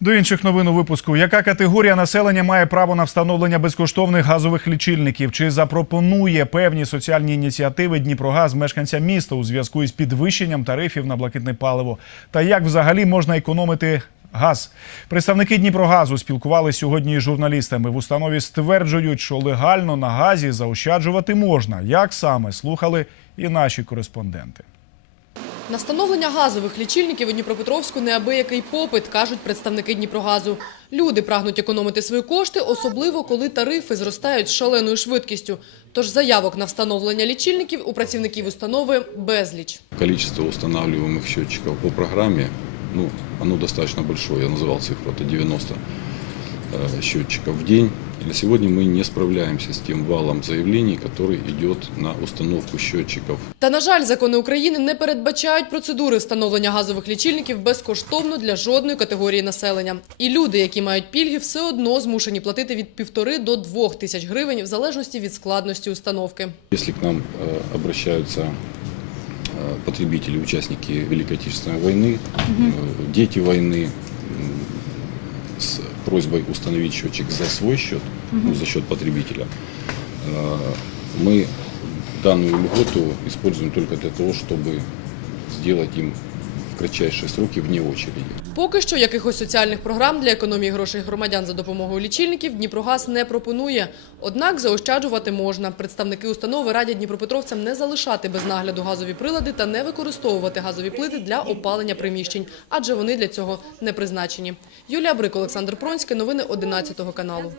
До інших новин у випуску. Яка категорія населення має право на встановлення безкоштовних газових лічильників? Чи запропонує певні соціальні ініціативи Дніпрогаз мешканцям міста у зв'язку із підвищенням тарифів на блакитне паливо? Та як взагалі можна економити газ? Представники Дніпрогазу спілкувалися сьогодні із журналістами. В установі стверджують, що легально на газі заощаджувати можна. Як саме слухали і наші кореспонденти. На встановлення газових лічильників у Дніпропетровську неабиякий попит, кажуть представники Дніпрогазу. Люди прагнуть економити свої кошти, особливо коли тарифи зростають з шаленою швидкістю. Тож заявок на встановлення лічильників у працівників установи безліч. Количество устанавливаемых счетчиков по программе, ну, оно достаточно большое. Я называл цифру, это 90 э, счетчиков в день. И на сегодня мы не справляемся с тем валом заявлений, который идет на установку счетчиков. Та, на жаль, закони України не передбачають процедури встановлення газових лічильників безкоштовно для жодної категорії населення. І люди, які мають пільги, все одно змушені платити від півтори до двох тисяч гривень в залежності від складності установки. Если к нам э, обращаются э, потребители, участники Великой Отечественной войны, э, дети войны м, с просьбой установить счетчик за свой счет, ну, за счет потребителя, э, мы данную льготу используем только для того, чтобы сделать им в кратчайшие сроки вне очереди. Поки що якихось соціальних програм для економії грошей громадян за допомогою лічильників Дніпрогаз не пропонує. Однак заощаджувати можна. Представники установи радять дніпропетровцям не залишати без нагляду газові прилади та не використовувати газові плити для опалення приміщень, адже вони для цього не призначені. Юлія Брик, Олександр Пронський. Новини 11 каналу.